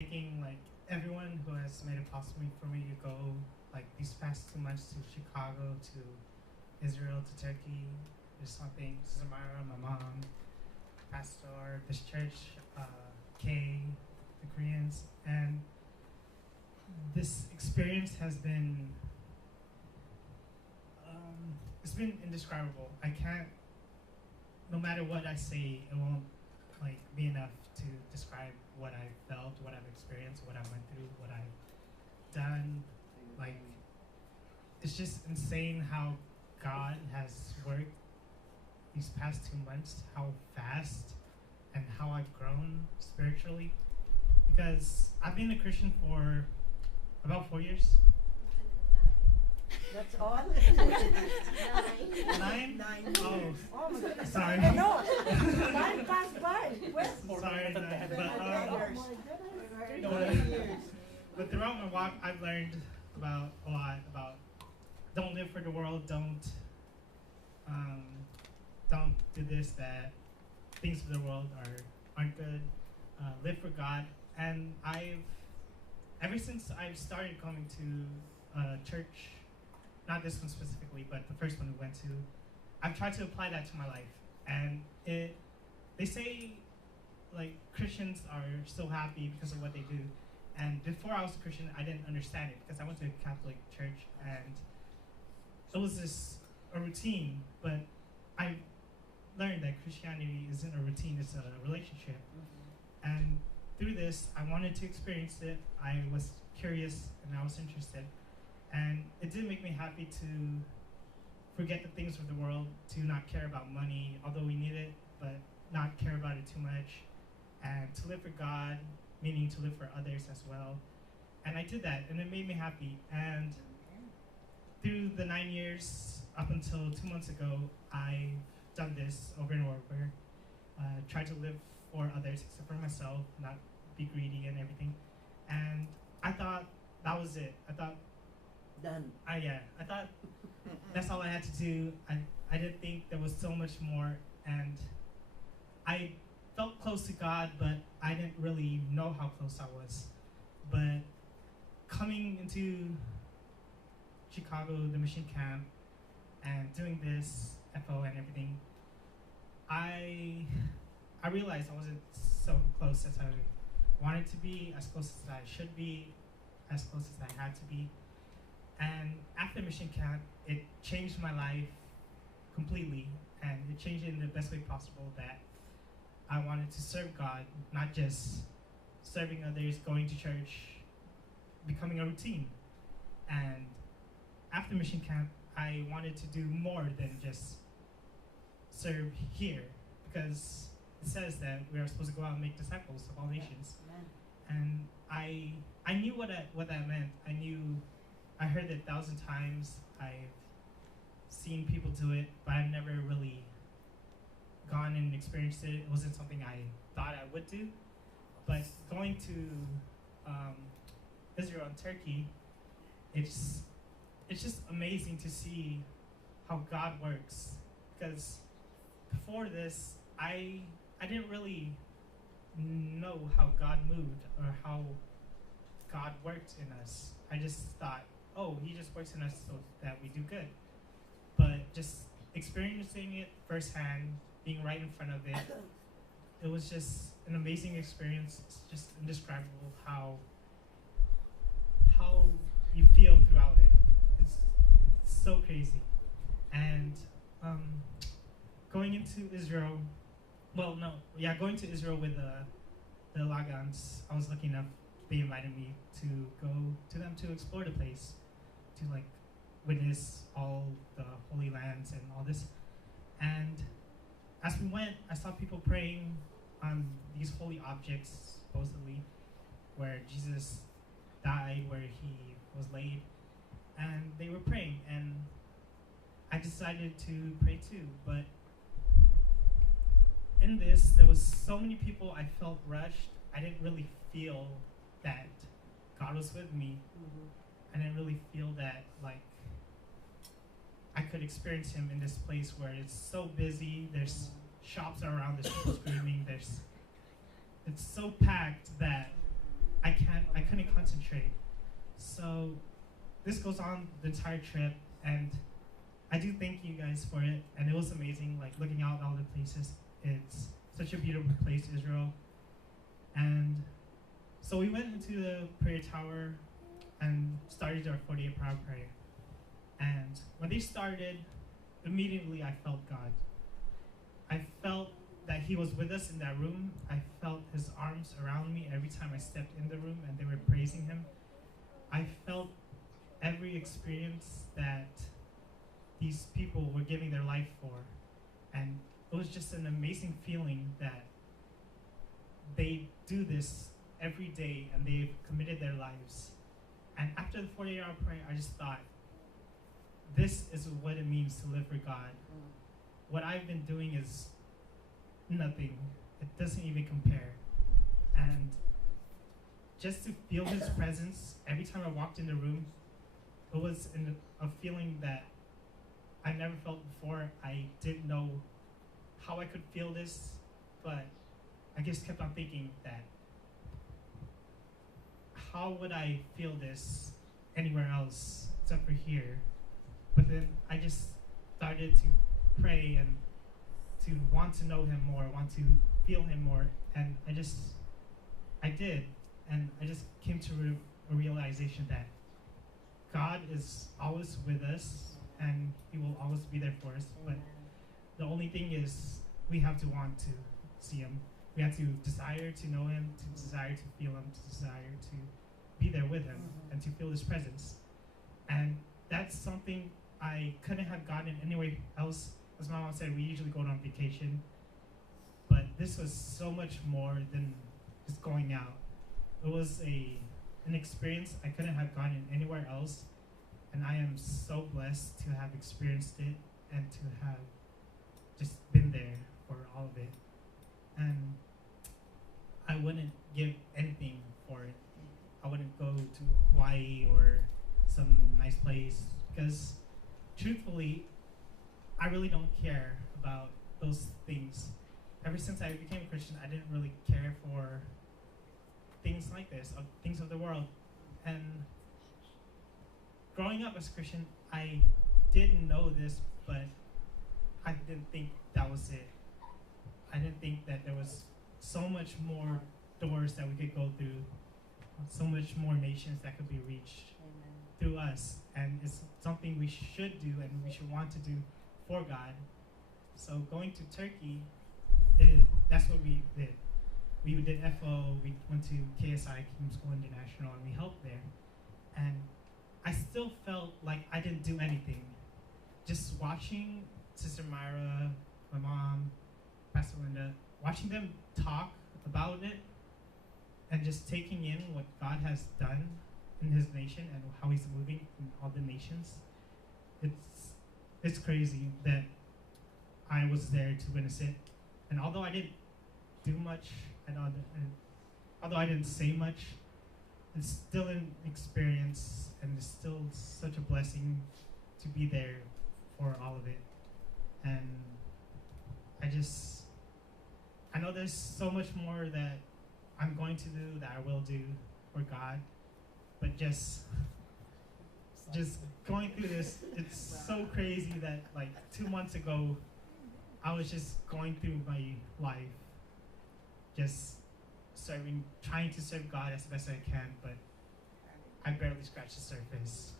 Thanking like everyone who has made it possible for me to go like these past 2 months to Chicago, to Israel, to Turkey. There's something, Samara, my mom, pastor, this church, Kay, the Koreans, and this experience has been it's been indescribable. I can't, no matter what I say, it won't like be enough to describe what I felt, what I've experienced, what I went through, what I've done. Like, it's just insane how God has worked these past 2 months, how fast and how I've grown spiritually. Because I've been a Christian for about 4 years. That's all? 9? Oh, Oh my goodness. sorry. No, 9 passed by. Sorry, 9. But throughout my walk, I've learned about a lot about don't live for the world, don't do this, that. Things of the world aren't good. Live for God, and ever since I've started coming to church, not this one specifically, but the first one we went to, I've tried to apply that to my life, and they say like Christians are so happy because of what they do, and before I was a Christian, I didn't understand it because I went to a Catholic church, and it was a routine, but I learned that Christianity isn't a routine, it's a relationship. And through this, I wanted to experience it. I was curious and I was interested. And it did make me happy to forget the things of the world, to not care about money, although we need it, but not care about it too much. And to live for God, meaning to live for others as well. And I did that, and it made me happy. And through the 9 years, up until 2 months ago, I've done this over and over. Tried to live for others except for myself, not be greedy and everything. And I thought that was it. I thought Done. I thought that's all I had to do. I didn't think there was so much more, and I felt close to God, but I didn't really know how close I was. But coming into Chicago, the mission camp, and doing this FO and everything, I realized I wasn't so close as I wanted to be, as close as I should be, as close as I had to be. And after mission camp, it changed my life completely, and it changed it in the best way possible, that I wanted to serve God, not just serving others, going to church, becoming a routine. And after mission camp, I wanted to do more than just serve here, because it says that we are supposed to go out and make disciples of all nations. And I knew what that meant. I heard it 1,000 times. I've seen people do it, but I've never really gone and experienced it. It wasn't something I thought I would do. But going to Israel and Turkey, it's just amazing to see how God works. Because before this, I didn't really know how God moved or how God worked in us. I just thought, oh, he just works in us so that we do good. But just experiencing it firsthand, being right in front of it, it was just an amazing experience. It's just indescribable how you feel throughout it. It's so crazy. And going into Israel, going to Israel with the Lagans, I was lucky enough, they invited me to go to them to explore the place, to like witness all the holy lands and all this. And as we went, I saw people praying on these holy objects, supposedly, where Jesus died, where he was laid, and they were praying, and I decided to pray too. But in this, there was so many people, I felt rushed. I didn't really feel that God was with me. I didn't really feel that like I could experience him in this place where it's so busy. There's shops around, there's people screaming, it's so packed that I couldn't concentrate. So this goes on the entire trip, and I do thank you guys for it. And it was amazing, like looking out all the places. It's such a beautiful place, Israel. And so we went into the prayer tower and started our 48-hour prayer. And when they started, immediately I felt God. I felt that he was with us in that room. I felt his arms around me every time I stepped in the room and they were praising him. I felt every experience that these people were giving their life for. And it was just an amazing feeling that they do this every day and they've committed their lives. And after the 48-hour prayer, I just thought, this is what it means to live for God. What I've been doing is nothing. It doesn't even compare. And just to feel his presence every time I walked in the room, it was a feeling that I never felt before. I didn't know how I could feel this, but I just kept on thinking that how would I feel this anywhere else except for here? But then I just started to pray and to want to know him more, want to feel him more, and I did, and I just came to a realization that God is always with us, and he will always be there for us, but the only thing is we have to want to see him. We have to desire to know him, to desire to feel him, to desire to be there with him, and to feel his presence. And that's something I couldn't have gotten anywhere else. As my mom said, we usually go on vacation, but this was so much more than just going out. It was an experience I couldn't have gotten anywhere else, and I am so blessed to have experienced it and to have just been there for all of it. And I wouldn't give anything for it. I wouldn't go to Hawaii or some nice place because truthfully, I really don't care about those things. Ever since I became a Christian, I didn't really care for things like this, things of the world. And growing up as a Christian, I didn't know this, but I didn't think that was it. I didn't think that there was so much more doors that we could go through, so much more nations that could be reached through us. And it's something we should do and we should want to do for God. So going to Turkey, that's what we did. We did FO, we went to KSI, Kingdom School International, and we helped there. And I still felt like I didn't do anything. Just watching Sister Myra, my mom, Pastor Linda, watching them talk about it and just taking in what God has done in his nation and how he's moving in all the nations. It's crazy that I was there to witness it. And although I didn't do much, and although I didn't say much, it's still an experience and it's still such a blessing to be there for all of it. And I know there's so much more that I'm going to do, that I will do for God, but just going through this, it's so crazy that like 2 months ago, I was just going through my life, just trying to serve God as best I can, but I barely scratched the surface.